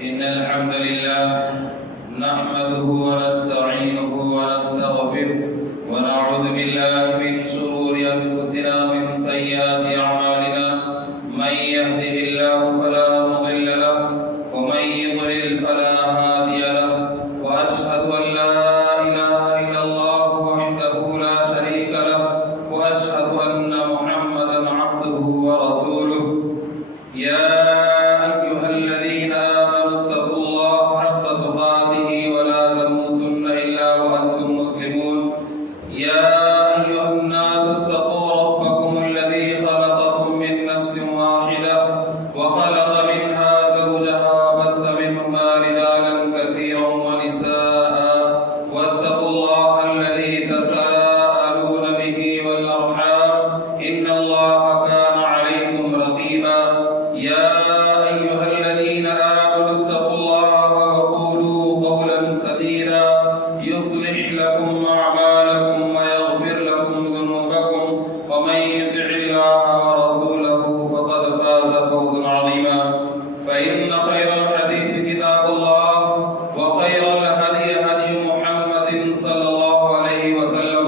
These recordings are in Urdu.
إن الحمد لله نحمده ونستعينه ونستغفره ونعوذ بالله من شرور أنفسنا ومن سيئات أعمالنا من يهده الله فلا مضل له ومن يضلل فلا هادي له وأشهد أن لا إله إلا الله وحده لا شريك له وأشهد أن محمدا عبده ورسوله يا أيها الذين آمنوا اتقوا الله حق تقاته ولا تموتن إلا وأنتم مسلمون يا أيها الناس اتقوا ربكم الذي خلقكم من نفس واحدة وخلق منها زوجها وبث منهما رجالا كثيرا ونساء واتقوا الله الذي تساءلون به والأرحام إن الله كان عليكم رقيبا يا أيها الذين آمنوا اتقوا الله وقولوا قولا سديدا يصلح لكم أعمالكم ويغفر لكم ذنوبكم ومن يطع الله ورسوله فقد فاز فوزا عظيما فإن خير الحديث كتاب الله وخير الهدي هدي محمد صلى الله عليه وسلم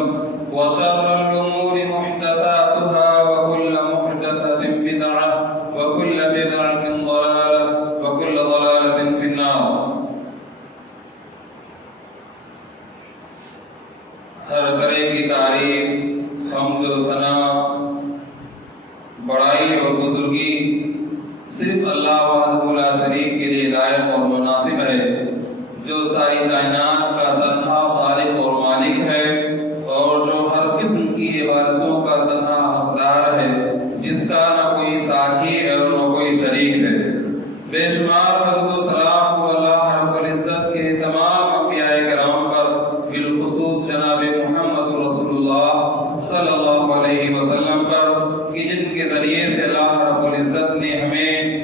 وشر الأمور محدثاتها وكل محدثة بدعة وكل بدعة ضلالة وكل ضلالة في النار ہر طرح کی تعریف حمد و ثنا بڑائی اور بزرگی صرف اللہ وحدہ لا شریک کے لیے لائق اور مناسب ہے جو ساری کائنات کا تنہا خالق اور مالک ہے اور جو ہر قسم کی عبادتوں کا تنہا حقدار ہے جس کا نہ کوئی ساتھی ہے اور نہ کوئی شریک ہے بے شمار درود و سلام کو اللہ رب العزت کے تمام انبیاء کرام پر بالخصوص جناب محمد رسول اللہ صلی اللہ علیہ وسلم پر کہ جن کے ذریعے سے اللہ رب العزت نے ہمیں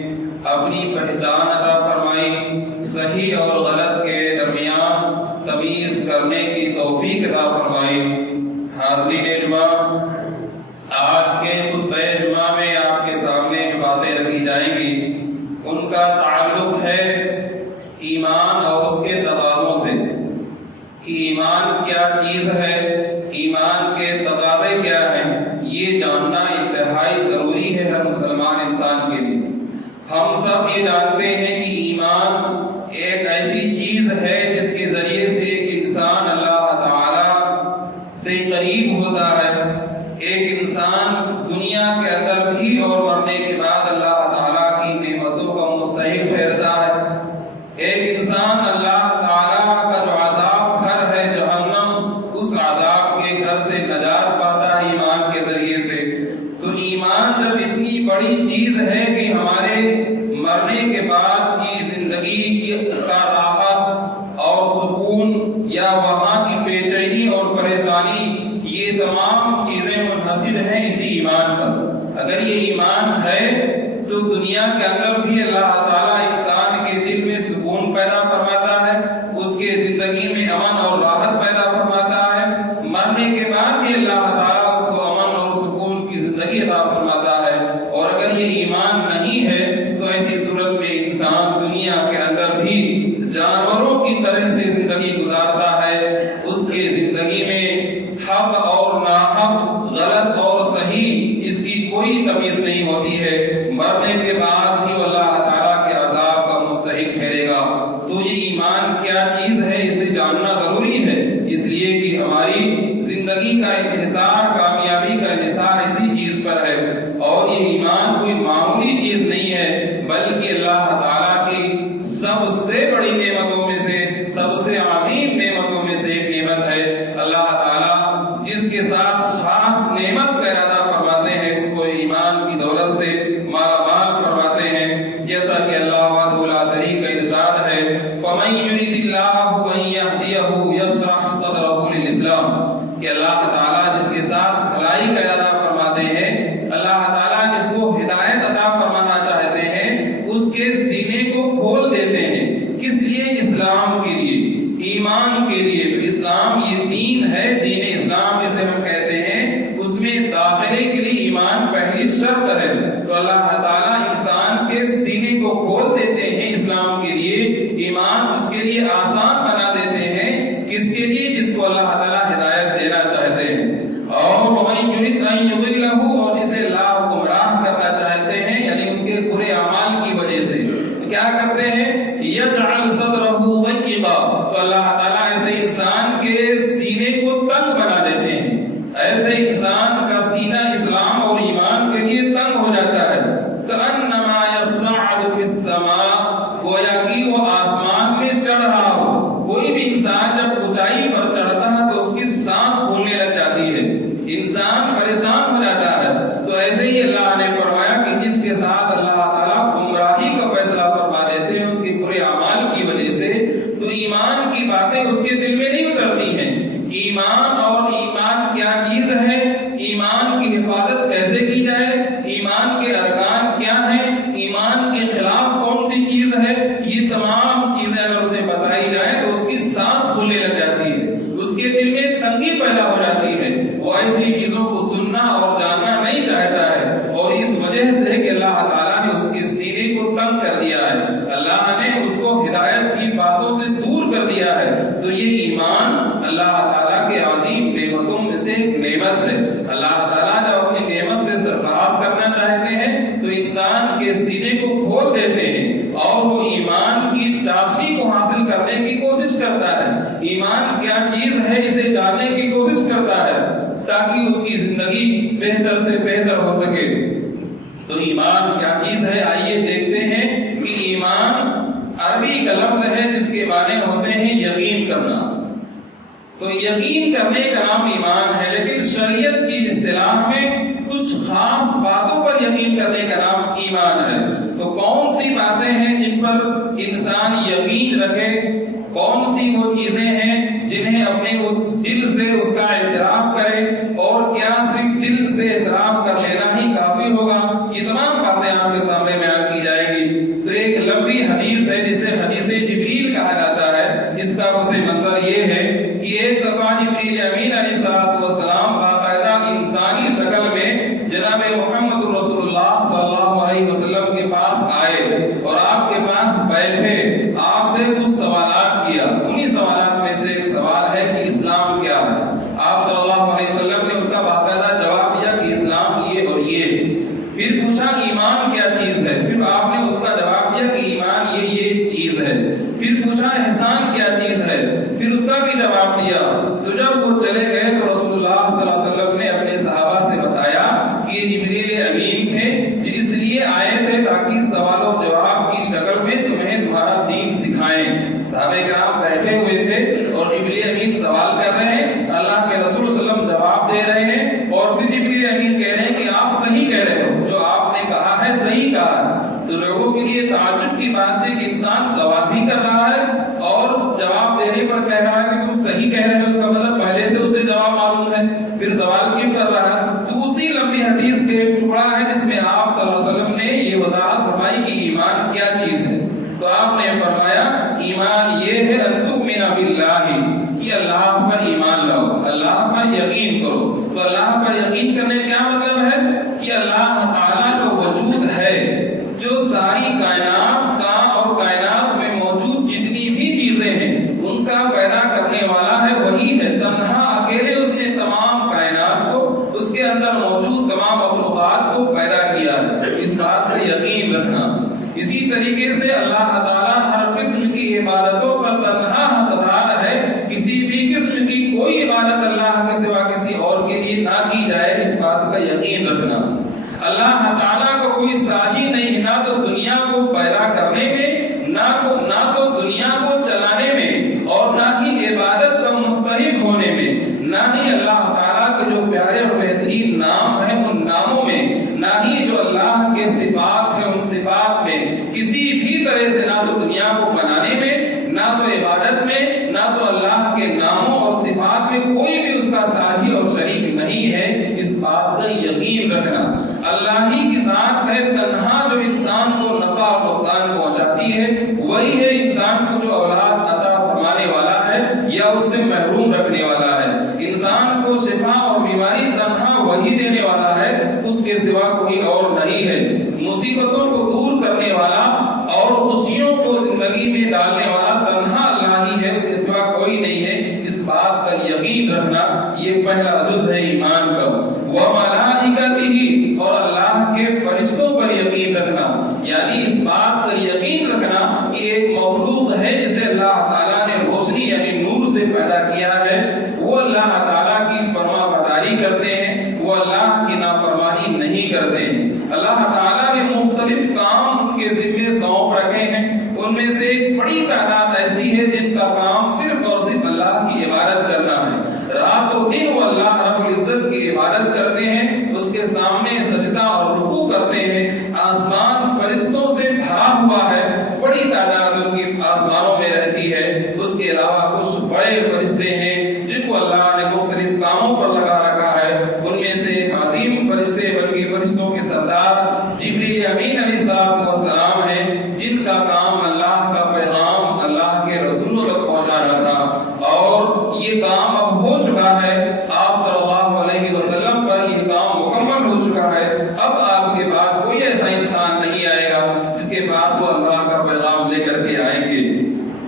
اپنی پہچان عطا فرمائی صحیح اور غلط کے درمیان تمیز کرنے کی توفیق عطا فرمائی حاضرین جمعہ آج کے خطبہ جمعہ میں آپ کے سامنے جو باتیں رکھی جائیں گی ان کا تعلق ہے ایمان اور اس کے تقاضوں سے کہ ایمان کیا چیز ہے ایمان کے تقاضے کیا ہیں یہ جاننا انتہائی ضروری ہے ہر مسلمان انسان کے لیے ہم سب یہ جانتے ہیں کہ ایمان ایک ایسی چیز ہے جس کے ذریعے سے ایک انسان اللہ تعالی سے قریب ہوتا ہے ایک انسان دنیا کے اندر بھی اور مرنے کے بعد اللہ تعالیٰ کی نعمتوں کا مستحق ٹھہرتا ہے ایک انسان اللہ تعالیٰ کا جو عذاب گھر ہے جہنم اس عذاب کے گھر سے نجات پاتا ہے ایمان کے ذریعے سے تو ایمان جب اتنی بڑی چیز ہے کہ ہمارے مرنے کے بعد کی زندگی کا راحت اور سکون یا وہاں کی بے چینی اور پریشانی یہ تمام چیزیں منحصر ہیں اسی ایمان پر اگر یہ ایمان ہے تو دنیا کے اندر بھی اللہ تعالیٰ انسان کے دل میں سکون پیدا فرماتا ہے اس کے زندگی میں امن اور راحت پیدا فرماتا ہے مرنے کے بعد بھی اللہ تعالیٰ اس کو امن اور سکون کی زندگی عطا فرماتا ہے اور اگر یہ ایمان نہیں ہے تو ایسی صورت میں انسان دنیا کے اندر بھی جانوروں کی طرح سے زندگی گزارتا ہے اس کے زندگی میں حق اور ناحق غلط اور صحیح اس کی کوئی تمیز نہیں ہوتی ہے مرنے کے بعد بھی اللہ تعالیٰ کے عذاب کا مستحق ٹھہرے گا تو یہ ایمان کیا چیز ہے اسے جاننا ضروری ہے اس لیے کہ ہماری زندگی کا انحصار کامیابی کا انحصار اسی چیز پر ہے اور یہ ایمان کوئی معمولی چیز نہیں ہے بلکہ اللہ تعالیٰ کی سب سے بڑی نعمتوں میں سے سب سے عظیم نعمتوں میں سے ایک نعمت ہے اللہ تعالیٰ جس کے ساتھ خاص نعمت کا ارادہ فرماتے ہیں اس کو ایمان کی دولت سے مالا مال فرماتے ہیں جیسا کہ اللہ وحدہ لا شریک کا ارشاد ہے فَمَن يُرِدِ اللَّهُ أَن يَهْدِيَهُ يَشْرَحْ صَدْرَهُ لِلْإِسْلَامِ کہ اللہ تعالیٰ جس کے ساتھ بھلائی کا ارادہ فرماتے ہیں اللہ تعالیٰ جس کو ہدایت عطا فرمانا چاہتے ہیں اس کے سینے کو کھول دیتے ہیں کس لیے آسان بنا دیتے ہیں، کس کے لیے؟ جس کو اللہ تعالیٰ ہدایت دینا چاہتے ہیں۔ اور وَمَن يُرِدْ أَن يُضِلَّهُ، اور جسے اللہ گمراہ کرنا چاہتے ہیں، یعنی اس کے برے اعمال کی وجہ سے کیا کرتے ہیں؟ يَجْعَلْ صَدْرَهُ ضَيِّقًا، تو اللہ تعالیٰ ایسے انسان کے سینے کو تنگ بنا دیتے ہیں۔ ایسے انسان کا سینہ اسلام اور ایمان کے لیے تنگ ہو جاتا ہے، كَأَنَّمَا يَصَّعَّدُ فِي السَّمَاءِ، گویا کہ وہ آسمان میں چڑھ رہا ہو۔ کوئی بھی انسان جب اونچائی پر چڑھتا ہے تو اس کی سانس پھولنے لگ جاتی ہے، انسان پریشان ہو جاتا ہے۔ تو ایسے ہی اللہ نے فرمایا کہ جس کے ساتھ اللہ تعالیٰ گمراہی کا فیصلہ فرما دیتے ہیں اس کے برے اعمال کی وجہ سے، تو ایمان کی باتیں اس کے دل میں نہیں اترتی ہیں۔ ایمان اور ایمان کیا چیز ہے، ایمان کی حفاظت کیسے کی جائے، ایمان کے ارکان کیا ہیں، ایمان کے خلاف کون سی چیز ہے، یہ تمام چیزیں اگر اسے بتائی جائیں تو اس کی سانس پھولنے لگ جاتی ہے، اس کے دل میں تنگی پیدا ہو جاتی ہے، وہ ایسی چیزوں کو سننا اور جاننا نہیں چاہتا ہے۔ اور اس وجہ سے کہ اللہ تعالیٰ نے اس کے سینے کو تنگ کر دیا ہے، اللہ نے اس کو ہدایت کی باتوں سے دور کر دیا ہے۔ تو یہ ایمان اللہ تعالیٰ کے عظیم نعمتوں میں سے ایک نعمت ہے۔ اللہ تعالیٰ جب اپنی نعمت سے سرفراز کرنا چاہتے ہیں تو انسان کے سینے کو کھول دیتے ہیں اور وہ ایمان کی چاشنی کو حاصل کرنے کی کوشش کرتا ہے، ایمان کیا چیز ہے اسے جاننے کی کوشش کرتا ہے تاکہ اس کی زندگی بہتر سے بہتر ہو سکے۔ تو ایمان کیا چیز ہے، آئیے دیکھتے ہیں کہ ایمان عربی کا لفظ ہے جس کے معنی ہوتے ہیں یقین کرنا۔ تو یقین کرنے کا نام ایمان ہے، لیکن شریعت کی اصطلاح میں کچھ خاص باتوں پر یقین کرنے کا نام ایمان ہے۔ تو کون سی باتیں ہیں جن پر انسان یقین رکھے، کون سی وہ چیزیں ہیں جنہیں اپنے وہ دل سے اس کا اعتراف کرے، اور کیا صرف دل سے اعتراف کر لینا ہی کافی ہوگا، یہ تمام باتیں آپ کے سامنے بیان کی جائیں گی۔ تو ایک لمبی حدیث ہے جسے حدیث جبریل کہا جاتا ہے، اس کا پس منظر یہ ہے کہ ایک دفعہ جبریل امین علیہ السلام باقاعدہ انسانی شکل میں جناب محمد رسول اللہ صلی اللہ علیہ وسلم کے پاس آئے اور آپ کے پاس بیٹھے، آپ سے کچھ سوالات کیا۔ انہی سوالات میں سے ایک سوال ہے کہ اسلام کیا ہے۔ آپ صلی اللہ علیہ وسلم نے اس کا باقاعدہ جواب دیا کہ اسلام یہ اور یہ۔ پھر پوچھا ایمان کیا چیز ہے، پھر آپ نے اس کا جواب دیا کہ ایمان یہ چیز ہے۔ پھر پوچھا احسان کیا چیز ہے، پھر اس کا بھی جواب دیا۔ تو جب وہ چلے گئے تو رسول اللہ صلی اللہ علیہ وسلم نے اپنے صحابہ سے بتایا کہ یہ جبریل امین تھے جو اس لیے آئے تھے تاکہ سوال و جواب کی شکل میں تمہیں تمہارا دین سکھائیں۔ صحابہ کرام بیٹھے ہوئے تھے اور جبریل امین سوال کر رہے ہیں، اللہ کے رسول صلی اللہ علیہ وسلم جواب دے رہے ہیں، اور پھر جبریل امین کہہ رہے ہیں کہ آپ صحیح کہہ رہے ہو، جو آپ نے کہا ہے صحیح کہا ہے۔ تو لوگوں کے لیے تعجب کی بات ہے کہ انسان سوال بھی کر رہا ہے اور جواب دینے پر کہہ رہا ہے کہ تم صحیح کہہ رہے ہو، اس کا مطلب پہلے سے اسے جواب معلوم ہے، پھر سوال کیوں کر رہا ہے؟ تو اسی لمبی حدیث کے ایک ٹکڑا ہے جس میں آپ صلی اللہ علیہ وسلم نے یہ وضاحت فرمائی کہ ایمان کیا چیز ہے۔ تو آپ نے فرمایا ایمان یہ ہے ان تؤمن باللہ، کہ اللہ پر ایمان لاؤ، اللہ پر یقین کرو۔ تو اللہ پر یقین کرنے کیا مطلب ہے کہ اللہ تعالیٰ کا وجود ہے، جو ساری کائنات کا اور کائنات میں موجود جتنی بھی چیزیں ہیں ان کا پیدا کرنے والا ہے، وہی ہے، تنہا اکیلے اس نے تمام کائنات کو، اس کے اندر موجود تمام مخلوقات کو پیدا کیا ہے، اس بات کا یقین رکھنا۔ اسی طریقے سے اللہ تعالیٰ ہر قسم کی عبادتوں پر تنہا حقدار ہے، کسی بھی قسم کی کوئی عبادت اللہ کے سوا کسی اور کے لیے نہ کی جائے، اس بات کا یقین رکھنا۔ اللہ تعالیٰ کو کوئی سازی نہیں، نہ تو دنیا کو پیدا کرنے میں، نہ تو دنیا کو چلانے میں، اور نہ ہی عبادت کا مستحق ہونے میں، نہ ہی اللہ تعالیٰ کے جو پیارے اور بہترین نام ہیں ان ناموں میں، نہ ہی جو اللہ کے صفات ہیں ان صفات میں، کسی بھی طرح سے نہ تو دنیا کو بنانے میں، نہ تو عبادت میں، نہ تو اللہ کے ناموں اور صفات میں کوئی بھی اس کا ساجی اور شریک نہیں ہے، اس بات کا یقین رکھنا۔ اللہ ہی کی ذات ہے تنہا جو انسان کو نفع اور نقصان پہنچاتی ہے، وہی ہے انسان کو جو اولاد عطا فرمانے والا ہے یا اس سے محروم رکھنے والا ہے، انسان کو شفا اور بیماری تنہا وہی دینے والا ہے، اس کے سوا کوئی اور نہیں ہے، مصیبتوں کو دور کرنے والا اور خوشیوں کو زندگی میں ڈالنے والا تنہا اللہ میں سے ایک بڑی تعداد ایسی ہے جن کا کام صرف اور صرف اللہ کی عبادت کرنا ہے، رات و دن وہ اللہ رب العزت کی عبادت کرتے ہیں، اس کے سامنے سجدہ اور رکوع کرتے ہیں، آسمان فرشتوں سے بھرا ہوا ہے، بڑی تعداد ان کی آسمانوں میں رہتی ہے، اس کے علاوہ کچھ بڑے فرشتے ہیں جن کو اللہ نے مختلف کاموں پر لگا رکھا ہے، ان میں سے ایک عظیم فرشتے بلکہ فرشتوں کے سردار جبریل امین علیہ السلام ہیں، جن کا کام اللہ کا پیغام اللہ کے رسولوں تک پہنچانا تھا، اور یہ کام اب ہو چکا ہے، آپ صلی اللہ علیہ وسلم پر یہ کام مکمل ہو چکا ہے، اب آپ کے بعد کوئی ایسا انسان نہیں آئے گا جس کے پاس وہ اللہ کا پیغام لے کر کے آئیں گے۔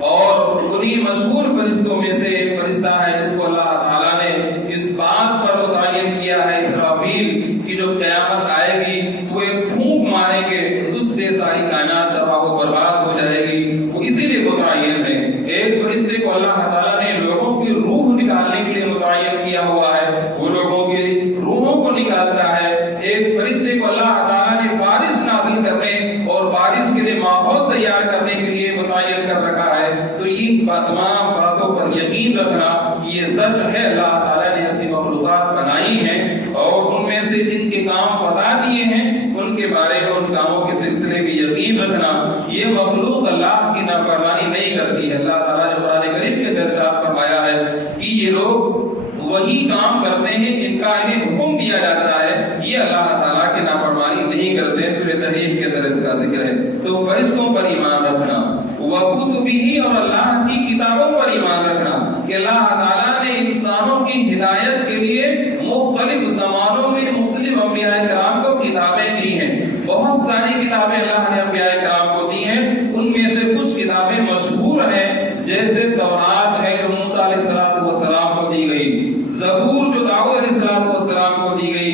اور انہی مشہور فرشتوں میں سے ایک فرشتہ ہے جس کو اللہ تعالیٰ نے اس بات پر متعین کیا ہے، اسرافیل، کی جو قیامت آئے گی وہ ایک پھونک ماریں گے، اس سے ساری کائنات تباہ و برباد ہو جائے گی، وہ اسی لیے متعین ہے۔ ایک فرشتے کو اللہ تعالیٰ نے لوگوں کی روح نکالنے کے لیے متعین کیا ہوا ہے، وہ لوگوں کی روحوں کو نکالتا ہے۔ ایک فرشتے کو اللہ تعالیٰ نے بارش نازل کرنے اور بارش کے لیے ماحول تیار کرنے کے لیے متعین کر رکھا ہے۔ تو یہ تمام باتوں پر یقین رکھنا یہ سچ ہے، اللہ تعالیٰ نے ایسی مخلوقات بنائی ہیں، اور ان میں سے جن کے کام بتا دیے ہیں ان کے بارے میں ان کاموں کے سلسلے میں یقین رکھنا، یہ مخلوق اللہ کی نافرمانی نہیں کرتی ہے۔ اللہ تعالیٰ نے قرآن کریم کے ارشاد فرمایا ہے کہ یہ لوگ وہی کام کرتے ہیں جن کا انہیں حکم دیا جاتا ہے، یہ اللہ تعالیٰ کی نافرمانی نہیں کرتے۔ سورہ تحریم کے اندر اس کا ذکر ہے۔ تو فرشتوں پر ایمان رکھنا، وَكُتُبِهِ، اور اللہ کی کتابوں پر ایمان رکھنا کہ اللہ تعالیٰ نے انسانوں کی ہدایت کے لیے مختلف زمانوں میں مختلف انبیاء کرام کو کتابیں دی ہیں۔ بہت ساری کتابیں اللہ نے انبیاء کرام کو دی ہیں، ان میں سے کچھ کتابیں مشہور ہیں، جیسے تورات ہے جو موسیٰ علیہ السلام کو دی گئی، زبور جو داؤد علیہ السلام کو دی گئی،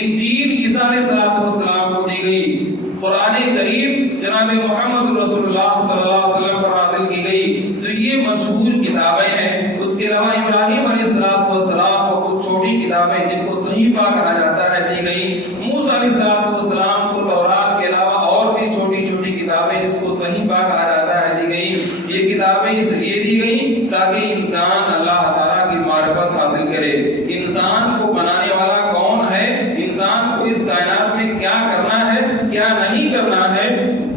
انجیل عیسیٰ علیہ السلام کو دی گئی، قرآن کریم جناب محمد رسول اللہ صلی اللہ علیہ وسلم پر نازل کی گئی۔ تو یہ مشہور کتابیں ہیں۔ اس کے علاوہ ابراہیم علیہ السلام کو کچھ چھوٹی کتابیں جن کو صحیفہ کہا جاتا ہے دی گئی، موسیٰ علیہ السلام کو تورات کے علاوہ اور بھی چھوٹی چھوٹی کتابیں جس کو صحیفہ کہا جاتا ہے دی گئی۔ یہ کتابیں اس لیے دی گئی تاکہ انسان اللہ تعالیٰ کی معرفت حاصل کرے، انسان کو بنانے والا کون ہے، انسان کو اس کائنات میں کیا کرنا ہے کیا نہیں کرنا ہے،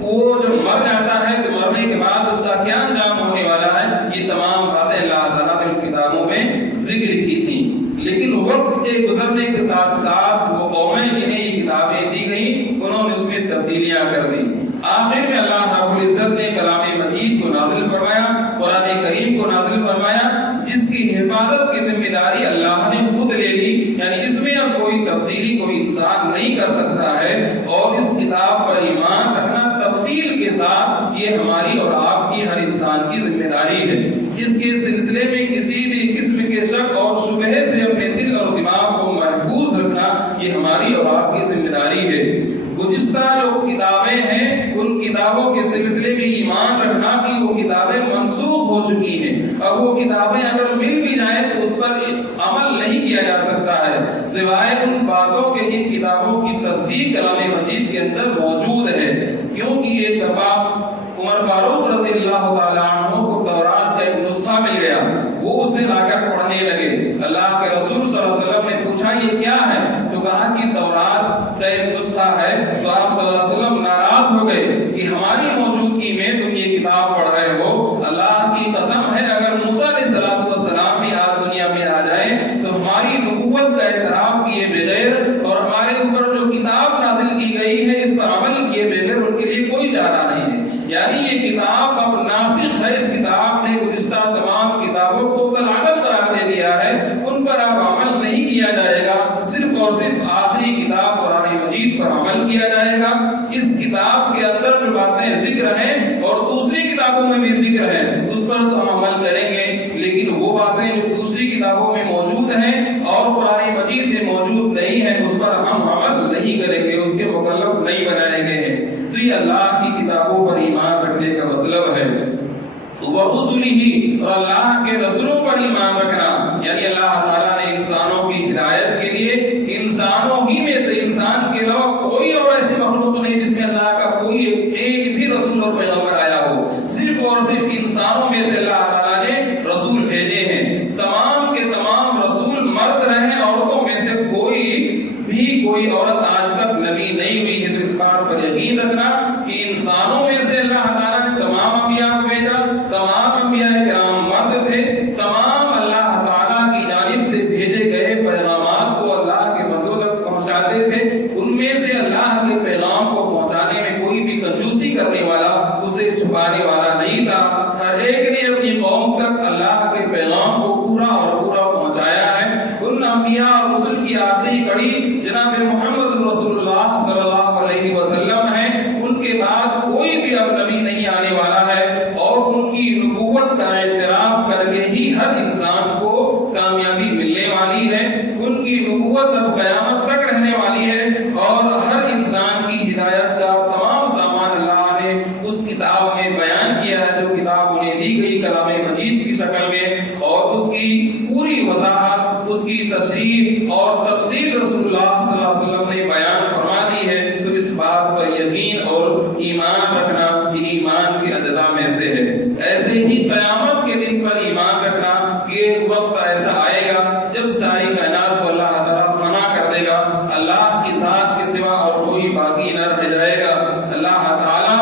وہ جب مر جاتا ہے تو مرنے کے بعد اس کا کیا انجام ہونے والا ہے، یہ تمام باتیں اللہ تعالیٰ نے کتابوں میں ذکر کی تھی۔ لیکن وقت کے گزرنے کے ساتھ ساتھ وہ قومیں جنہیں یہ کتابیں دی گئیں انہوں نے اس میں تبدیلیاں کر دی۔ آخر میں اللہ رب العزت نے کلام مجید کو نازل فرمایا، قرآن کریم کو نازل فرمایا، جس کی حفاظت کی ذمہ داری اللہ نے خود لے لی، یعنی اس میں اب کوئی تبدیلی کوئی انسان نہیں کر سکتا ہے، اور اس کتاب پر ایمان رکھنا تفصیل کے ساتھ یہ ہماری اور آپ کی ہر انسان کی ذمہ داری ہے۔ اس کے سلسلے میں کسی بھی قسم کے شک اور شبہے سے اپنے دل اور دماغ کو محفوظ رکھنا یہ ہماری اور آپ کی ذمہ داری ہے۔ گزشتہ جو کتابیں ہیں ان کتابوں کے سلسلے میں ایمان رکھنا کہ وہ کتابیں منسوخ ہو چکی ہیں، اور وہ کتابیں اگر مل بھی جائیں تو اس پر عمل نہیں کیا جا سکتا ہے سوائے ان باتوں کے جن کتابوں کی تصدیق کلام مجید کے اندر موجود ہے۔ کیونکہ ایک دفعہ عمر فاروق رضی اللہ تعالیٰ عنہ کو تورات کا ایک نسخہ مل گیا، وہ اسے لا کر پڑھنے لگے۔ اللہ کے رسول صلی اللہ علیہ وسلم نے پوچھا یہ کیا ہے، تو کہا کہ تورات کا ایک نسخہ ہے۔ تو آپ صلی اللہ علیہ وسلم ناراض ہو گئے کہ ہماری موجودگی میں تم یہ کتاب پڑھ رہے ہو، اللہ کی قسم ہے اگر موسیٰ علیہ السلام بھی آج دنیا میں آ جائیں تو ہماری نبوت کا اعتراف کیے بغیر اور ہمارے اوپر جو کتاب نازل کی گئی ہے اس پر عمل کیے بغیر ان کے لیے کوئی چارہ نہیں ہے۔ یعنی یہ کتاب اب ناسخ ہے، اس کتاب نے گزشتہ تمام کتابوں کو کالعدم قرار دے دیا ہے، ان پر اب عمل نہیں کیا جائے گا، صرف اور صرف آخری کتاب قرآن مجید پر عمل کیا جائے گا۔ اس کتاب کے اندر جو باتیں ذکر ہیں اور دوسری کتابوں میں بھی ذکر ہے اس پر تو ہم عمل کریں گے، لیکن وہ باتیں جو دوسری کتابوں میں موجود ہیں اور قرآن مجید میں موجود نہیں ہیں اس پر ہم عمل نہیں کریں گے، اس کے مکلف نہیں بنائے گئے ہیں۔ تو یہ اللہ کی کتابوں پر ایمان رکھنے کا مطلب ہے۔ وَرُسُلِهِ، اور اللہ کے رسولوں پر ایمان رکھنا، یعنی اللہ تعالیٰ نے انسانوں کی ہدایت کے لیے انسانوں ہی میں سے، انسان کے علاوہ کوئی اور ایسی مخلوق نہیں جس میں اللہ کا کوئی ایک بھی رسول اور پیغمبر آیا ہو، صرف ہر ایک نے اپنی قوم تک اللہ کے پیغام کو پورا اور پورا پہنچایا ہے۔ ان انبیاء اور رسل کی آخری کڑی جناب محمد رسول اللہ صلی اللہ علیہ وسلم ہیں۔ ان کے بعد کوئی بھی اب نبی نہیں آنے والا ہے، اور ان کی نبوت کا اعتراف کر کے ہی ہر انسان کو کامیابی ملنے والی ہے۔ ان کی نبوت اب قیامت تک رہنے والی ہے، اور ہر انسان کی ہدایت کا تمام سامان اللہ نے اس کتاب میں بیان کیا ہے، جو کتاب انہیں دی گئی کلام مجید کی شکل میں، اور اس کی پوری وضاحت، اس کی تشریح اور تفصیل رسول اللہ صلی اللہ علیہ وسلم نے بیان فرما دی ہے۔ تو اس بات پر یقین اور ایمان رکھنا یہ ایمان کے اجزاء میں سے ہے۔ ایسے ہی قیامت کے دن پر ایمان رکھنا کہ ایک وقت ایسا آئے گا جب ساری کائنات کو اللہ تعالیٰ فنا کر دے گا، اللہ کی ذات کے سوا اور کوئی باقی نہ رہ جائے گا، اللہ تعالیٰ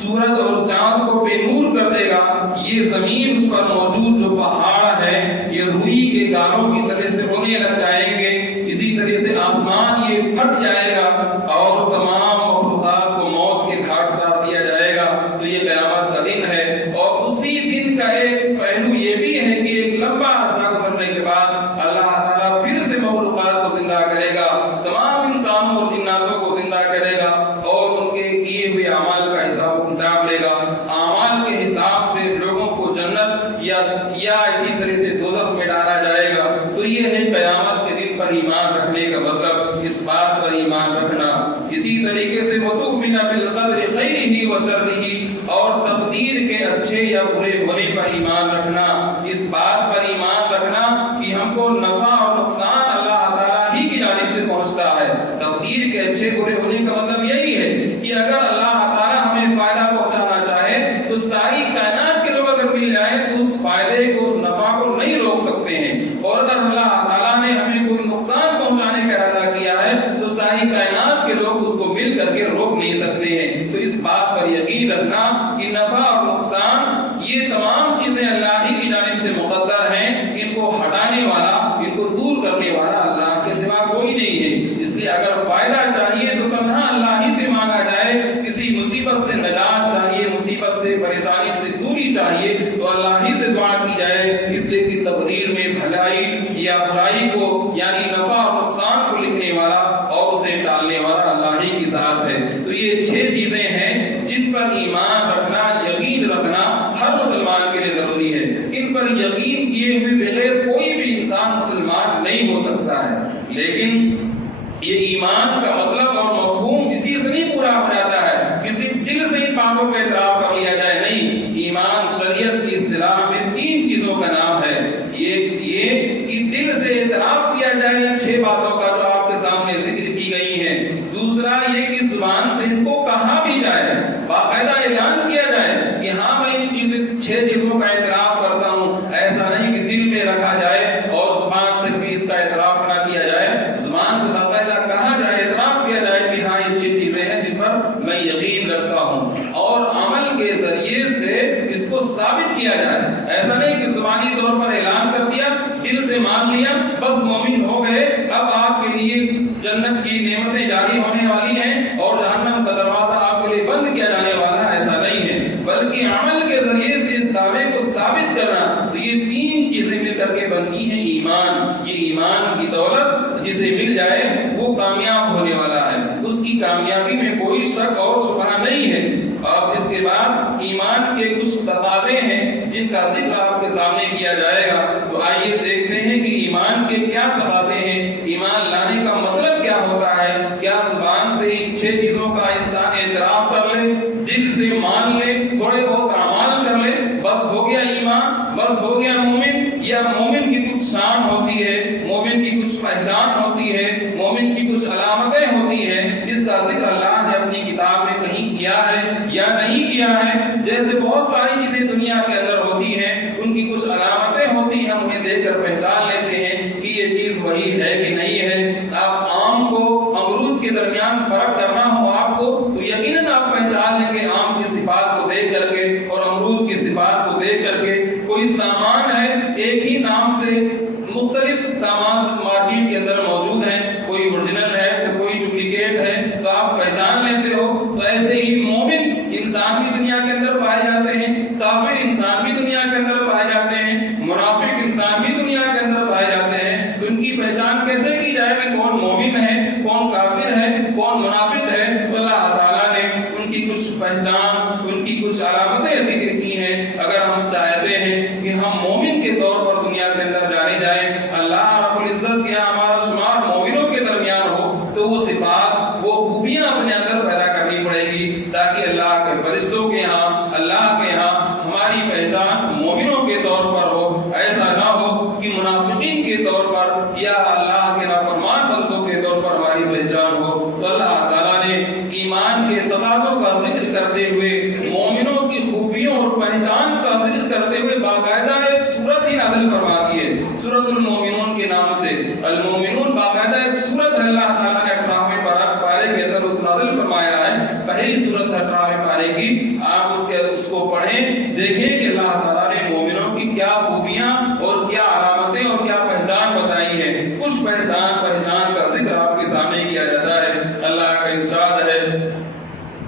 سورج اور چاند کو بے نور کر دے گا، یہ زمین اس پر موجود جو پہاڑ ہے یہ روئی کے گالوں کی طرح سے ہونے لگ جائیں گے، اسی طرح سے آسمان یہ پھٹ جائے گا، اور تمام مخلوقات کو موت کے گھاٹ اتار دیا جائے گا۔ تو یہ قیامت کا دن ہے، اور اسی دن کا ایک پہلو یہ بھی ہے کہ ایک لمبا عرصہ گزرنے کے بعد اللہ تعالیٰ پھر سے مخلوقات کو زندہ کرے گا، تمام انسانوں اور جناتوں کو زندہ کرے گا، اور ان کے کیے ہوئے اعمال کا حساب و کتاب لے گا۔ اعمال کے حساب سے لوگوں کو جنت یا اسی طرح سے دوزخ میں ڈالا جائے گا۔ تو یہ ہے قیامت کے دن پر ایمان رکھنے کا مطلب، اس بات پر ایمان رکھنا۔ اسی طریقے سے وَتُؤْمِنَ بِالْقَدْرِ خَيْرِهِ وَشَرِّهِ، اور تقدیر کے اچھے یا برے ہونے پر ایمان رکھنا، اس بات پر ایمان رکھنا کہ ہم کو نفع اور نقصان اللہ تعالیٰ ہی کی جانب سے پہنچتا ہے۔ تقدیر کے اچھے برے ہونے کا مطلب یہی ہے کہ اگر اللہ تعالیٰ ہمیں فائدہ پہنچانا چاہے تو ساری کائنات کے لوگ اگر مل جائیں تو اس فائدے کو، اس نفع کو نہیں روک سکتے ہیں، اور اگر اللہ تعالیٰ نے ہمیں کوئی نقصان پہنچانے کا ارادہ کیا ہے تو ساری کائنات کے لوگ اس کو مل کر کے روک نہیں سکتے ہیں۔ تو اس بات پر یقین رکھنا کہ نفع اور نقصان یہ تمام چیزیں اللہ ہی کی جانب سے مقدر ہیں، ان کو ہٹانے والا، ان کو دور کرنے والا اللہ کے سوا کوئی نہیں ہے۔ اس لیے اگر فائدہ چاہیے تو تنہا اللہ ہی سے مانگا جائے، کسی مصیبت سے نجات چاہیے، مصیبت سے پریشانی سے دوری چاہیے تو اللہ ہی سے دعا کی جائے، اس لیے کہ تقدیر میں بھلائی یا برائی کو یعنی نفع اور نقصان کو لکھنے والا اور اسے ٹالنے والا اللہ ہی کی ذات ہے۔ تو یہ 6 چیزیں ہیں جن پر ایمان رکھنا، یقین رکھنا ہر مسلمان کے لیے ضروری ہے۔ ان پر یقین کیے ہوئے بغیر کوئی بھی انسان مسلمان نہیں ہو سکتا ہے، لیکن یہ ایمان کا مطلب اور مفہوم اسی سے نہیں پورا ہو جاتا ہے کہ صرف دل سے ان باتوں کا اعتراف کر لیا جائے، نہیں۔ ایمان شریعت کی اصطلاح میں 3 چیزوں کا نام ہے۔ یہ کہ دل سے اعتراف کیا جائے ان 6 باتوں کا جو آپ کے سامنے ذکر کی گئی ہیں۔ دوسرا یہ کہ زبان سے ان کو کہا بھی جائے، باقاعدہ اعلان کیا جائے کہ ہاں میں ان 6 چیزوں کا اعتراف کرتا ہوں، ایسا نہیں کہ دل میں رکھا جائے اور زبان سے بھی اس کا اعتراف نہ کیا جائے، زبان سے باقاعدہ کہا جائے، اعتراف کیا جائے کہ ہاں یہ 6 چیزیں ہیں جن پر میں یقین رکھتا ہوں، اور عمل کے ذریعے سے اس کو ثابت کیا جائے۔ ایسا نہیں کہ زبانی طور پر اعلان کر دیا، دل سے مان لیا، بس مومن ہو گئے، اب آپ کے لیے جنت کی نعمتیں جاری ہونے والی ہیں اور جہنم کا دروازہ آپ کے لیے بند کیا جانے والا ہے، ایسا نہیں ہے، بلکہ عمل کے ذریعے سے اس دعوے کو ثابت کرنا۔ تو یہ 3 چیزیں مل کر کے بنتی ہیں ایمان۔ یہ ایمان کی دولت جسے مل جائے وہ کامیاب ہونے والا ہے، اس کی کامیابی میں کوئی شک اور شبہ نہیں ہے۔ اب اس کے بعد ایمان کے کچھ تقاضے ہیں جن کا ذکر آپ کے سامنے کیا جائے گا۔ تو آئیے دیکھتے ہیں کہ ایمان کے کیا تقاضے ہیں، ایمان لانے کا مطلب کیا ہوتا ہے۔ کیا زبان سے ان 6 چیزوں کا انسان اعتراف کر لے، دل سے مان لے، تھوڑے بہت اعمال کر لے، بس ہو گیا ایمان، بس ہو گیا مومن؟ یا مومن کی کچھ شان ہوتی ہے، مومن کی کچھ پہچان ہوتی ہے، مومن کی کچھ علامتیں ہوتی ہیں، اس کا ذکر اللہ نے اپنی کتاب میں کہیں کیا ہے یا نہیں کیا ہے؟ جیسے بہت ساری چیزیں دنیا کے اندر ہوتی ہیں، ان کی کچھ علامتیں ہوتی ہیں، ہم انہیں دیکھ کر پہچان لیتے ہیں کہ یہ چیز وہی ہے کہ نہیں ہے۔ آپ آم کو امرود کے درمیان فرق کرنا ہو آپ کو تو یقیناً آپ پہچان لیں گے آم کی صفات کو دیکھ کر کے اور امرود کی صفات کو دیکھ کر کے۔ کوئی سامان ہے، ایک ہی نام سے مختلف سامان مارکیٹ کے اندر موجود ہیں، کوئی اوریجنل ہے تو کوئی ڈپلیکیٹ ہے، تو آپ پہچان لیتے ہو۔ تو ایسے ہی مومن انسان بھی دنیا کے اندر پائے جاتے ہیں، کافر کافر انسان بھی دنیا کے اندر پائے جاتے ہیں، منافق انسان بھی دنیا کے اندر پائے جاتے ہیں، تو ان کی پہچان کیسے کی جائے کہ کون مومن ہے، کون کافر ہے، کون منافق ہے؟ تو اللہ تعالیٰ نے ان کی کچھ پہچان، ان کی کچھ علامتیں ذکر کی ہیں۔ اگر ہم چاہتے ہیں کہ ہم مومن کے طور پر دنیا کے اندر جانے جائیں، اللہ رب العزت کے ہمارا شمار مومنوں کے درمیان ہو، تو وہ صفات، وہ خوبیاں اپنے اندر پیدا کرنی پڑے گی، تاکہ اللہ کے فرشتوں کے ہاں، اللہ کے ہاں ہماری پہچان مومنوں کے طور پر ہو۔ ایسا نہ ہو کہ منافقین کے طور پر یا اللہ کے نافرمان بندوں کے طور پر ہماری پہچان ہو۔ تو اللہ تعالیٰ نے ایمان کے تقاضوں کا ذکر کرتے ہوئے، مومنوں کی خوبیوں اور پہچان کا ذکر کرتے ہوئے باقاعدہ ایک سورت ہی نازل فرما دی ہے، سورۃ المومنون کے نام سے۔ المومنون باقاعدہ ایک سورت ہے، اللہ تعالیٰ نے 18ویں پارے کے اندر اس کو نازل فرمایا ہے۔ پہلی سورت 18ویں پارے کی، آپ اس کو پڑھیں، دیکھیں کہ اللہ تعالیٰ نے مومنوں کی کیا خوبیاں اور کیا علامتیں اور کیا پہچان بتائی ہے۔ کچھ پہچان کا ذکر آپ کے سامنے کیا جاتا ہے۔ اللہ کا ارشاد ہے،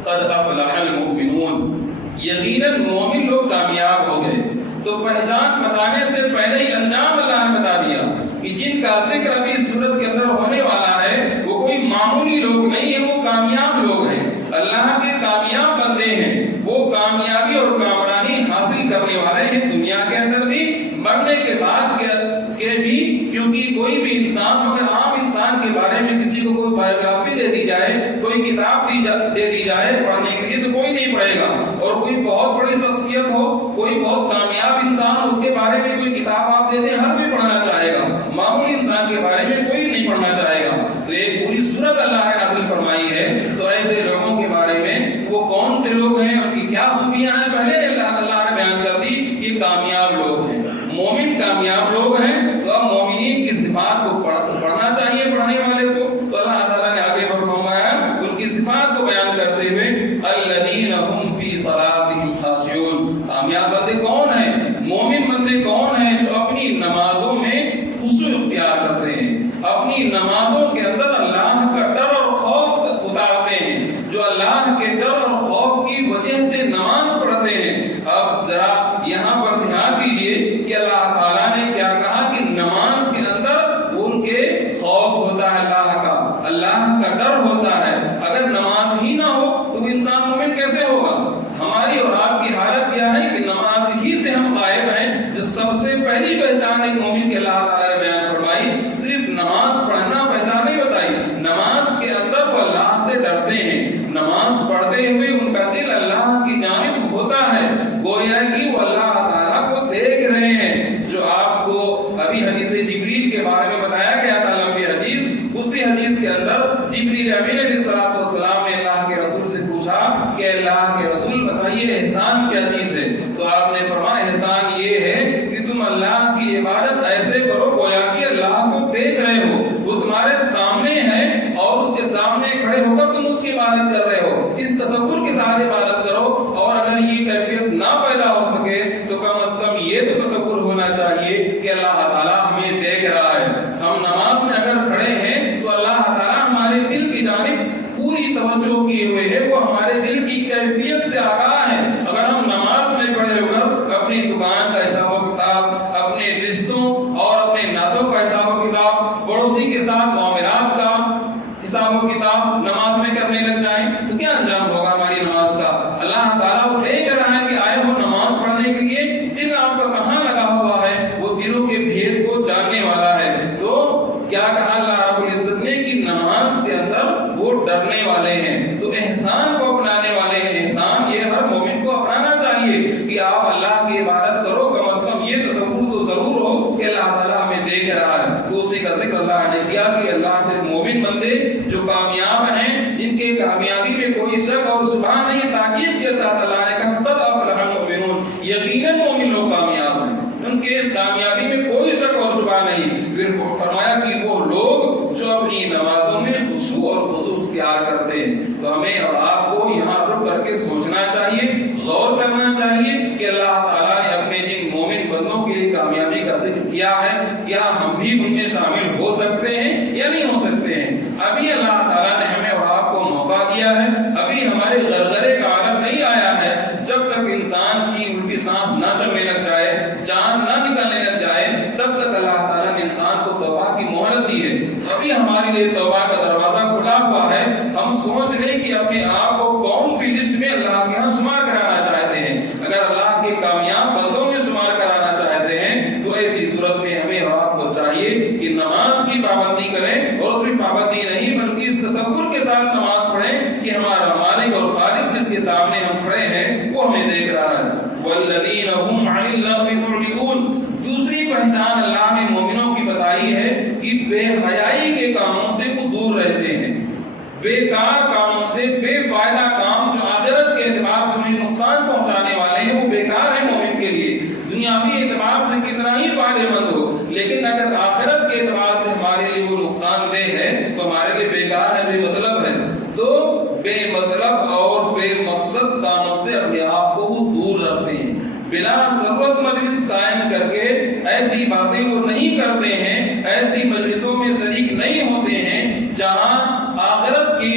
قد افلح المؤمنون، یقیناً مومن لوگ کامیاب ہو گئے۔ تو پہچان بتانے سے پہلے ہی انجام اللہ نے بتا دیا کہ جن کا ذکر ابھی سورت کے اندر ہونے والا ہے وہ کوئی معمولی لوگ نہیں ہیں، وہ کامیاب لوگ ہیں، اللہ کے کامیاب بندے ہیں، وہ کامیابی اور کامرانی حاصل کرنے والے ہیں دنیا کے اندر بھی، مرنے کے بعد کے بھی، کیونکہ کوئی بھی انسان، مگر عام انسان کے بارے میں کسی کو کوئی بایوگرافی دے دی جائے، کوئی کتاب دے دی جائے پڑھنے کے لیے، تو کوئی نہیں پڑھے گا۔ اور کوئی بہت بڑی شخصیت ہو، کوئی بہت کامیاب انسان ہو، اس کے بارے میں کوئی کتاب آپ دے دیں، ہر کوئی پڑھنا چاہے گا، معمولی انسان کے بارے میں کوئی نہیں پڑھنا چاہے گا۔ تو ایک پوری سورت اللہ نے نازل فرمائی ہے۔ تو ایسے لوگوں کے بارے میں، وہ کون سے لوگ ہیں، ان کی کیا خوبیاں ہیں، پہلے اللہ نے بیان کر دی، یہ کامیاب لوگ ہیں، مومن کامیاب لوگ ہیں۔ تو اب مومنین کی صفات کو پڑھنا چاہیے پڑھنے والے کو۔ تو اللہ تعالیٰ نے آگے فرمایا ان کی صفات کو بیان کرتے ہوئے، الذین هم فی صلاتہم خاشعون، کامیاب بندے کون ہیں، مومن بندے کون ہیں، جو اپنی نمازوں میں خشوع اختیار کرتے ہیں، اپنی نمازوں کے اندر اللہ کا ڈر اور خوف اتارتے ہیں، جو اللہ کے ڈر اور خوف کی وجہ سے نماز پڑھتے ہیں۔ اب ذرا یہاں پر دھیان دیجئے کہ اللہ تعالیٰ نے کیا کہا کہ نماز کے اندر ان کے خوف ہوتا ہے، اللہ کا ڈر ہوتا ہے۔ اگر نماز ہی نہ ہو تو انسان مومن کیسے ہوگا؟ ہماری اور آپ کی حالت کیا ہے کہ نماز ہی سے ہم غائب ہیں۔ جو سب سے پہلی پہچان ایک مومن کے اللہ تعالیٰ نے بیان فرمائی، صرف نماز پڑھنا پہچان نہیں بتائی، نماز کے اندر وہ اللہ سے ڈرتے ہیں، نماز پڑھتے ہوئے ان کا دل اللہ کی جانب ہوتا ہے، گویا کہ وہ اللہ تعالیٰ کو دیکھ رہے ہیں۔ جو آپ کو ابھی حدیث جبریل کے بارے میں بتایا گیا تھا، لمبی حدیث، اسی حدیث کے اندر جبریل امین علیہ السلام نے اللہ کے رسول سے پوچھا کہ اللہ کے رسول بتائیے احسان کیا چیز ہے؟ تو آپ نے فرمایا احسان یہ ہے کہ تم اللہ کی عبادت ایسے کرو گویا کہ اللہ کو دیکھ رہے ہو، وہ تمہارے سامنے ہے اور اس کے سامنے کھڑے ہو کر تم اس کی عبادت کر رہے ہو، اس تصور کے ساتھ عبادت کرو۔ اور اگر یہ کیفیت نہ پیدا ہو سکے تو کم از کم یہ تو تصور ہونا چاہیے کہ اللہ تعالیٰ ہمیں دیکھ رہا ہے۔ ہم نماز میں اگر کھڑے ہیں تو اللہ تعالیٰ ہمارے دل کی جانب پوری توجہ کیے ہوئے ہے، وہ ہمارے دل کی کیفیت سے آگاہ ہے۔ اگر ہم نماز میں کھڑے ہو کر اپنی دکان کا حساب و کتاب، اپنے رشتوں اور اپنے ناتوں کا حساب و کتاب، پڑوسی کے ساتھ معاملات کا حساب و کتاب نماز میں کرنے لگ جائیں تو کیا انجام ہوگا ہماری نماز کا؟ اللہ تعالیٰ وہ دیکھ رہا ہے کہ آئے ہو نماز پڑھنے کے لیے، دل آپ کا کہاں لگا ہوا ہے، وہ دلوں کے بھید کو جاننے والا ہے۔ تو کیا کہا اللہ رب العزت نے کہ نماز کے اندر وہ ڈرنے والے ہیں، تو احسان کو اپنانے والے ہیں۔ احسان یہ ہر مومن کو اپنانا چاہیے کہ آپ اللہ کی عبادت کرو، کم از کم یہ تصور تو ضرور ہو کہ اللہ تعالیٰ ہمیں دیکھ رہا ہے۔ تو اسی کا ذکر اللہ نے کیا کہ اللہ کے مومن بندے جو کامیاب ہیں، جن کے کامیابی میں کوئی شک اور شبہ نہیں، تاکید کے ساتھ اللہ نے کہا قد افلح المؤمنون، یقیناً مومن لوگ کامیاب ہیں، ان کے اس کامیابی میں کوئی شک اور شبہ نہیں۔ پھر فرمایا کہ وہ لوگ جو اپنی نمازوں میں خشوع اور خضوع اختیار کرتے ہیں۔ تو ہمیں اور آپ کو یہاں رک کر کے سوچنا چاہیے، غور کرنا چاہیے کہ اللہ تعالیٰ نے اپنے جن مومن بندوں کی کامیابی کا ذکر کیا ہے، کیا ہم بھی ان میں شامل ہو سکتے ہیں یا نہیں ہو سکتے ہیں؟ ابھی اللہ تعالیٰ نے ہمیں اور آپ کو موقع دیا ہے، ابھی ہمارے غرغرے کا عالم نہیں آیا ہے۔ جب تک انسان کی الٹی سانس نہ اللہ کے کامیاب بندوں میں شمار کرانا چاہتے ہیں تو ایسی صورت میں ہمیں اور آپ کو چاہیے کہ نماز کی پابندی کریں، اور صرف پابندی نہیں بلکہ اس تصور کے ساتھ نماز پڑھیں کہ ہمارا مالک اور خالق جس کے سامنے ہم کھڑے ہیں وہ ہمیں دیکھ رہا ہے۔ والذین هم عن اللغو معرضون، دوسری پہچان اللہ نے مومنوں کی بتائی ہے کہ بے حیائی کے کاموں سے وہ دور رہتے ہیں، بیکار کاموں سے، بے فائدہ کام جو آخرت کے اعتبار سے انہیں نقصان پہنچانے والے ہیں وہ بیکار ہیں مومن کے لیے۔ دنیاوی اعتبار سے کتنا ہی فائدہ مند ہو لیکن اگر آخرت کے اعتبار سے ہمارے لیے وہ نقصان دہ ہے تو ہمارے لیے بیکار ہے، بے مطلب ہے۔ تو بے مطلب اور بے مقصد کاموں سے اپنے آپ کو وہ دور رکھتے ہیں، بلا ضرورت مجلس قائم کر کے ایسی باتیں وہ نہیں کرتے ہیں، ایسی مجلسوں میں شریک نہیں ہوتے ہیں جہاں آخرت کی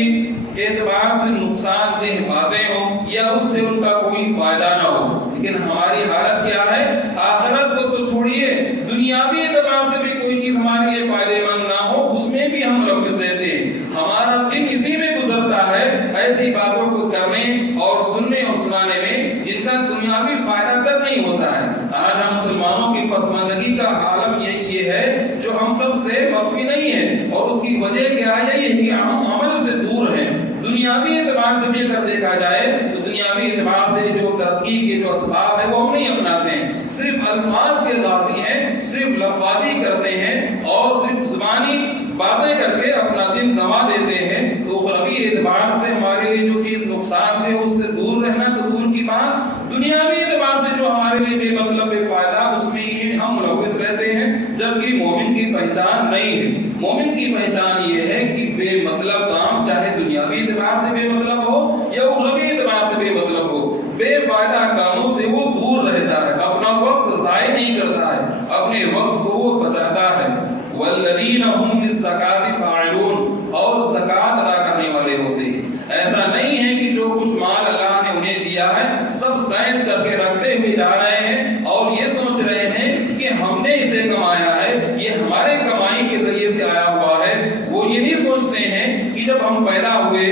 اعتبار سے نقصان دہ باتیں ہوں یا اس سے ان کا کوئی فائدہ نہ ہو۔ لیکن ہماری حالت کیا ہے؟ آخرت کو تو چھوڑیے، دنیاوی اعتبار سے بھی کوئی چیز ہمارے لیے فائدہ مند نہ ہو اس میں بھی ہم ملوث رہتے ہیں، ہمارا دن اسی میں گزرتا ہے ایسی باتوں کو کرنے اور سننے اور سنانے میں جن کا دنیاوی فائدہ تک نہیں ہوتا ہے۔ آج ہم مسلمانوں کی پسماندگی کا عالم یہ ہے جو ہم سب سے مخفی نہیں ہے، اور اس کی وجہ کیا ہے؟ یہ کہ ہم عمل سے دور ہیں۔ دنیاوی اعتبار سے بھی اگر دیکھا جائے تو دنیاوی اعتبار سے جو ترقی کے جو اسباب ہے وہ ہم نہیں اپناتے ہیں، صرف الفاظ کے غازی ہیں، صرف لفاظی کرتے ہیں اور صرف زبانی باتیں کر کے اپنا دن گنوا دیتے ہیں۔ تو اخروی اعتبار سے ہمارے لیے جو چیز نقصان دہ اس سے دور رہنا تو دور کی بات، دنیاوی اعتبار سے جو ہمارے لیے بے مطلب بے فائدہ اس میں ہی ہم ملوث رہتے ہیں، جبکہ مومن کی پہچان نہیں ہے۔ مومن کی پہچان یہ ہے کہ بے مطلب کام چاہے دنیاوی اعتبار سے بے مطلب ہو یا اخروی اعتبار سے بے مطلب ہو، بے فائدہ کاموں سے وہ دور رہتا ہے، اپنا وقت ضائع نہیں کرتا ہے، اپنے وقت کو وہ بچاتا ہے۔ والذین هم للزکاۃ فاعلون، اور زکات ادا کرنے والے ہوتے ہیں۔ ایسا نہیں ہے کہ جو کچھ مال اللہ نے انہیں دیا ہے سب سینچ کر کے رکھتے ہوئے جا رہے ہیں اور یہ سوچ رہے ہیں کہ ہم نے اسے کمایا ہے، یہ ہمارے کمائی کے ذریعے سے آیا ہوا ہے۔ وہ یہ نہیں سوچتے ہیں کہ جب ہم پیدا ہوئے،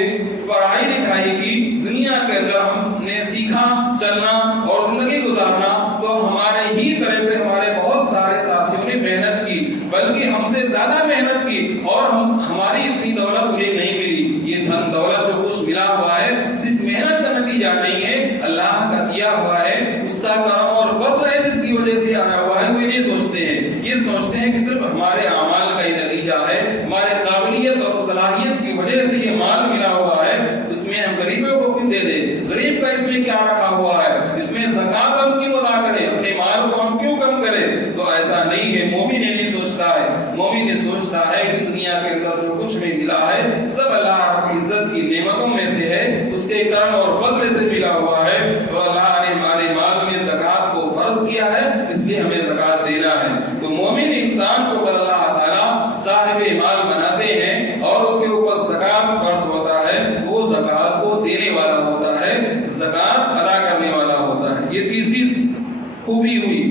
پڑھائی لکھائی کی، دنیا کے اندر ہم نے سیکھا چلنا اور زندگی گزارنا تو ہمارے ہی طرح سے ہمارے بہت سارے ساتھیوں نے محنت کی، بلکہ ہم سے زیادہ محنت کی، اور ہماری اتنی دولت انہیں نہیں ملی۔ یہ دھن دولت جو کچھ ملا ہوا ہے صرف محنت کا نتیجہ نہیں ہے، اللہ کا دیا ہوا ہے، اس کا کرم اور فضل ہے جس کی وجہ سے آیا ہوا ہے۔ وہ یہ سوچتے ہیں، یہ سوچتے ہیں کہ صرف ہمارے اعمال کا ہی نتیجہ ہے، ہمارے قابلیت اور صلاحیت کی وجہ سے یہ مال ملا ہوا ہے، اس میں ہم غریبوں کو کیوں دے دیں؟ غریب کا اس میں کیا رکھا ہوا ہے؟ اس میں زکات ہم کیوں ادا کریں؟ اپنے مال کو ہم کیوں کم کریں؟ تو ایسا نہیں ہے، مومن یہ نہیں سوچتا ہے۔ مومن یہ سوچتا ہے کہ دنیا کے اندر جو کچھ بھی ملا ہے سب اللہ رب العزت کی نعمتوں میں سے ہے، اس کے کرم اور فضل سے ملا ہوا ہے، اور اللہ نے ہمارے مال میں زکات کو فرض کیا ہے، اس لیے ہمیں زکات دینا ہے۔ تو مومن انسان کو اللہ تعالیٰ صاحب مال بناتے ہیں اور اس کے اوپر زکات فرض ہوتا ہے، وہ زکات کو دینے والا ہوتا ہے، زکات ادا کرنے والا ہوتا ہے۔ یہ تیسری خوبی ہوئی۔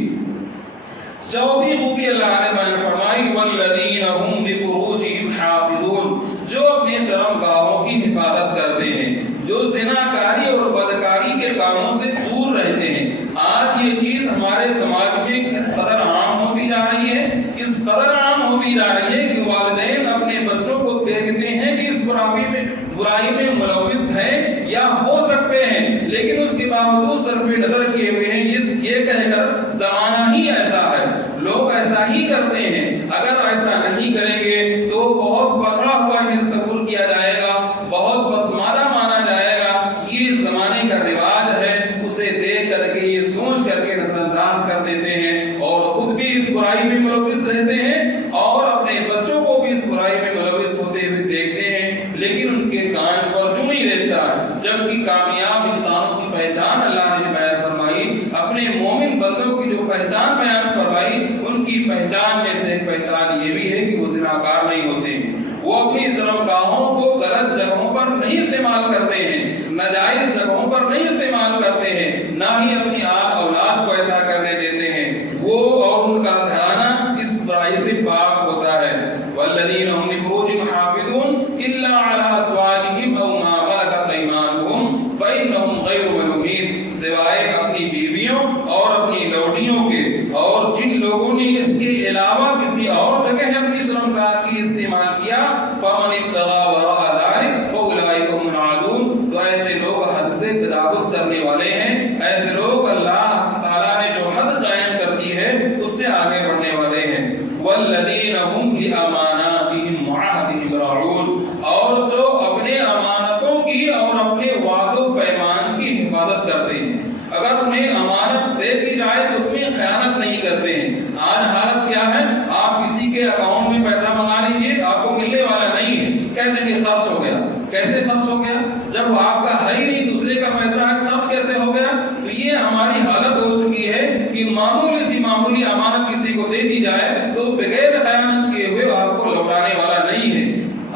چوتھی خوبی اللہ نے بیان فرمائی، والذین هم لفروجهم حافظون، جو اپنے شرم گاہوں کی حفاظت کرتے ہیں، جو زناکاری اور بدکاری کے کاموں سے دور رہتے ہیں۔ آج یہ چیز ہمارے سماج میں کس قدر عام ہوتی جا رہی ہے، اس قدر عام ہوتی جا رہی ہے کہ والدین اپنے بچوں کو دیکھتے ہیں کہ اس برائی میں ملوث ہیں یا ہو سکتے ہیں، لیکن اس کے باوجود صرف نظر کیے ہوئے ہیں، یہ کہہ کر زمانہ ہی ایسا ہے، لوگ ایسا ہی کرتے ہیں، اگر ایسا نہیں کریں گے تو بہت پچھڑا ہوا یہ تصور کیا جائے گا، بہت پسماندہ مانا جائے گا، یہ زمانے کا رواج ہے، اسے دیکھ کر کے یہ سوچ کر کے نظر انداز کر دیتے ہیں اور خود بھی اس برائی میں ملوث رہتے ہیں اور اپنے بچوں کو بھی اس برائی میں ملوث ہوتے ہوئے دیکھتے ہیں، لیکن ان کے کان پر جو نہیں رہتا ہے۔ جبکہ کامیاب انسانوں کی پہچان اللہ نے بیان فرمائی، اپنے مومن بندوں کی جو پہچان بیان فرمائی، ان کی پہچان میں سے ایک پہچان یہ بھی ہے کہ وہ زناکار نہیں ہوتے ہیں، وہ اپنی شرمگاہوں کو غلط جگہوں پر نہیں استعمال کرتے ہیں، ناجائز جگہوں پر نہیں استعمال کرتے ہیں، نہ ہی اپنی اولاد کو ایسا کرنے دیتے ہیں، وہ اور ان کا گھرانہ اس برائی سے پاک ہوتا ہے۔ والذین هم لفروجهم حافظون الا علی ازواجهم او ما ملکت ایمانهم فانهم غیر ملومین، سوائے اپنی بیویوں اور اپنی لوڈیوں کے، اور جن لوگوں نے اس کے علاوہ کسی اور جگہ اپنی شرمگاہ کی استعمال کیا فمن ابتغى وراء ذلك فاولئك هم العادون، تو ایسے لوگ حد سے تجاوز کرنے والے ہیں، ایسے لوگ اللہ تعالیٰ نے جو حد قائم کر دی ہے اس سے آگے بڑھنے والے ہیں۔ والذین هم لاماناتهم وعهدهم راعون، اور جو اپنے امانتوں کی اور اپنے وعد و پیمان کی حفاظت کرتے ہیں، اگر انہیں امانت دے دی جائے تو اس میں خیانت نہیں کرتے ہیں۔ آج حالت کیا ہے، آپ کسی کے اکاؤنٹ میں پیسہ منگا لیجیے، آپ کو ملنے والا نہیں ہے، کہتے ہیں کہ خرچ ہو گیا۔ کیسے خرچ ہو گیا؟ جب آپ کا ہے ہی نہیں، دوسرے کا پیسہ خرچ کیسے ہو گیا؟ تو یہ ہماری حالت ہو چکی ہے کہ معمولی امانت کسی کو دے دی جائے تو بغیر خیانت کیے ہوئے آپ کو لوٹانے والا نہیں ہے۔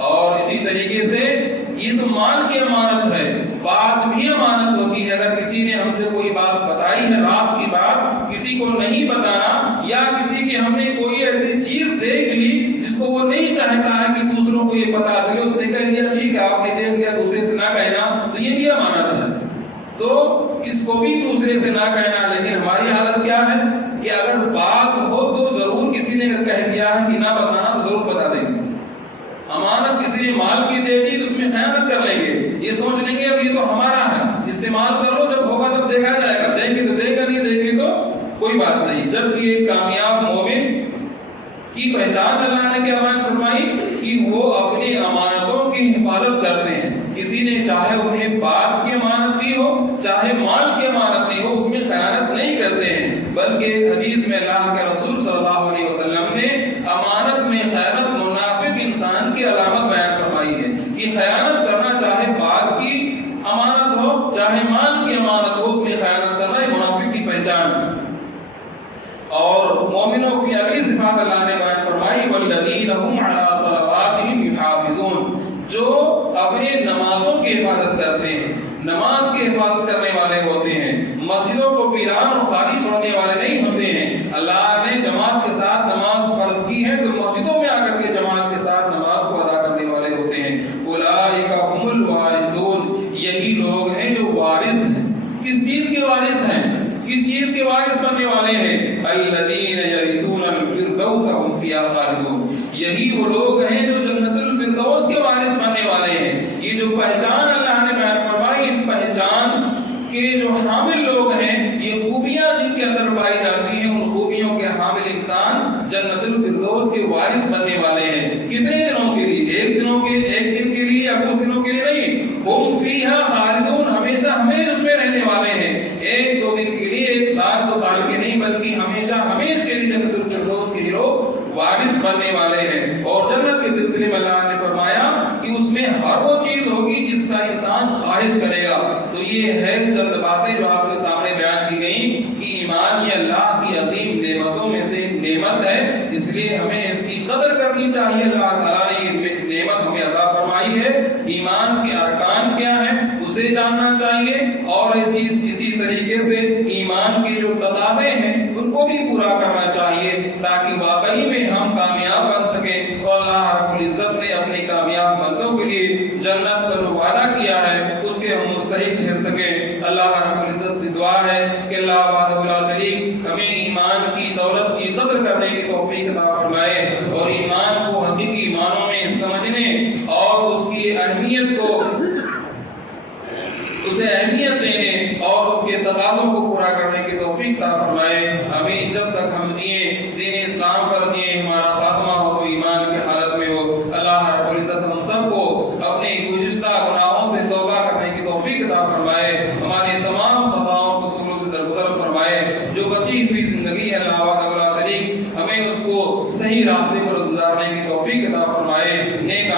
اور اسی طریقے سے یہ تو مال کی امانت ہے، بات بھی امانت ہوتی ہے۔ اگر کسی نے ہم سے کوئی بات بتائی ہے، راز کی بات کسی کو نہیں بتانا، یا کسی کی ہم نے کوئی ایسی چیز دیکھ لی جس کو وہ نہیں چاہتا ہے کہ دوسروں کو یہ پتا چلے، اس نے کہہ دیا ٹھیک ہے آپ نے دیکھ لیا، دوسرے سے نہ کہنا، تو یہ بھی امانت ہے، تو اس کو بھی دوسرے سے نہ کہنا۔ لیکن ہماری حالت کیا ہے کہ اگر بات ہو تو ضرور کسی نے کہہ دیا ہے کہ نہ بتانا تو ضرور بتا دیں گے۔ امانت کسی نے مال کی دے دی تو اس میں خیانت کر لیں گے، یہ سوچ لیں گے اب یہ تو ہمارا ہے، استعمال کر لو، جب ہوگا تب دیکھا جائے گا، دیں گے تو دے گا، نہیں دیں گے تو کوئی بات نہیں۔ جبکہ ایک کامیاب مومن کی پہچان اللہ نے کیا بیان فرمائی کہ وہ اپنی امانتوں کی حفاظت کرتے ہیں۔ کسی نے چاہے انہیں بات کی امانت دی ہو، چاہے مال کی امانت دی ہو، اس میں خیانت نہیں کرتے ہیں۔ بلکہ حدیث میں اللہ کے رسول صلی اللہ علیہ وسلم نے امانت میں خیانت منافق انسان کی علامت بیان فرمائی ہے کہ خیانت کرنا، چاہے بات کی امانت ہو چاہے مال کی امانت ہو، اس میں خیانت کرنا یہ منافق کی پہچان۔ اور مومنوں کی اگلی صفات اللہ نے بیان فرمائی والذین هم علی صلواتهم یحافظون، جو اپنے نمازوں کی حفاظت کرتے ہیں، نماز کی حفاظت کرنے والے ہوتے ہیں، مسجدوں کو ویران اور خالی چھوڑنے والے نہیں ہوتے ہیں۔ اللہ نے جماعت کے ساتھ نماز فرض کی ہے تو مسجدوں میں آ کر کے جماعت کے ساتھ نماز کو ادا کرنے والے ہوتے ہیں۔ اولئک هم الوارثون، یہی لوگ ہیں جو وارث ہیں۔ کس چیز کے وارث ہیں؟ کس چیز کے وارث بننے والے ہیں؟ الذین یرثون الفردوس هم فیہا خالدون، یہی وہ لوگ ہیں جو جنت الفردوس کے وارث بننے والے ہیں۔ یہ جو پہچان اللہ نے بیان فرمائی، ان پہچان کے جو حامل لوگ ہیں، یہ خوبیاں جن کے اندر پائی جاتی ہیں، ان خوبیوں کے حامل انسان جنت الفردوس کے وارث بننے والے ہیں۔ کتنے دنوں کے لیے؟ ایک دن کے لیے یا کچھ دنوں کے لیے نہیں، ہم فیہا خالدون، ہمیشہ اس میں رہنے والے ہیں۔ ایک دو دن کے لیے، ایک سال دو سال کے نہیں، بلکہ ہمیشہ کے لیے جنت الفردوس کے لوگ وارث بننے والے ہیں۔ اور جنت کے سلسلے میں اللہ نے فرمایا کہ اس میں ہر وہ چیز ہوگی جس کا انسان خواہش کرے گا۔ تو یہ ہے چند باتیں جو آپ کے سامنے بیان کی گئیں کہ ایمان یہ اللہ کی عظیم نعمتوں میں سے ایک نعمت ہے، اس لیے ہمیں اس کی قدر کرنی چاہیے۔ اللہ تعالیٰ نے یہ نعمت ہمیں عطا فرمائی ہے۔ ایمان کے ارکان کیا ہیں اسے جاننا چاہیے، اور اسی طریقے سے ایمان کے جو تقاضے ہیں ان کو بھی پورا کرنا چاہیے، تاکہ واقعی میں ہم کامیاب بن سکیں۔ اور اللہ رب العزت نے اپنے کامیاب بندوں کے لیے جنت کا جو وعدہ کیا ہے اس کے ہم مستحق ٹھہر سکیں۔ اللہ رب العزت سے دعا ہے کہ اللہ وحدہ لا شریک ہمیں ایمان کی دولت کی قدر کرنے کی توفیق عطا فرمائے، اور ایمان کو حقیقی معنوں میں سمجھنے اور اس کی اہمیت کو، اسے اہمیت دینے اور اس کے تقاضوں کو پورا کرنے کی توفیق عطا فرمائے۔ ہمیں جب تک ہم جئیں دین اسلام پر جئیں، ہمارا خاتمہ ہو تو ایمان کی حالت میں ہو۔ اللہ رب العزت ہم سب کو اپنے گزشتہ گناہوں سے توبہ کرنے کی توفیق عطا فرمائے، ہماری تمام خطاؤں کو قصوروں سے درگزر فرمائے۔ جو بچی ہوئی زندگی ہے اللہ وحدہ لا شریک ہمیں اس کو صحیح راستے پر گزارنے کی توفیق عطا فرمائے، نیک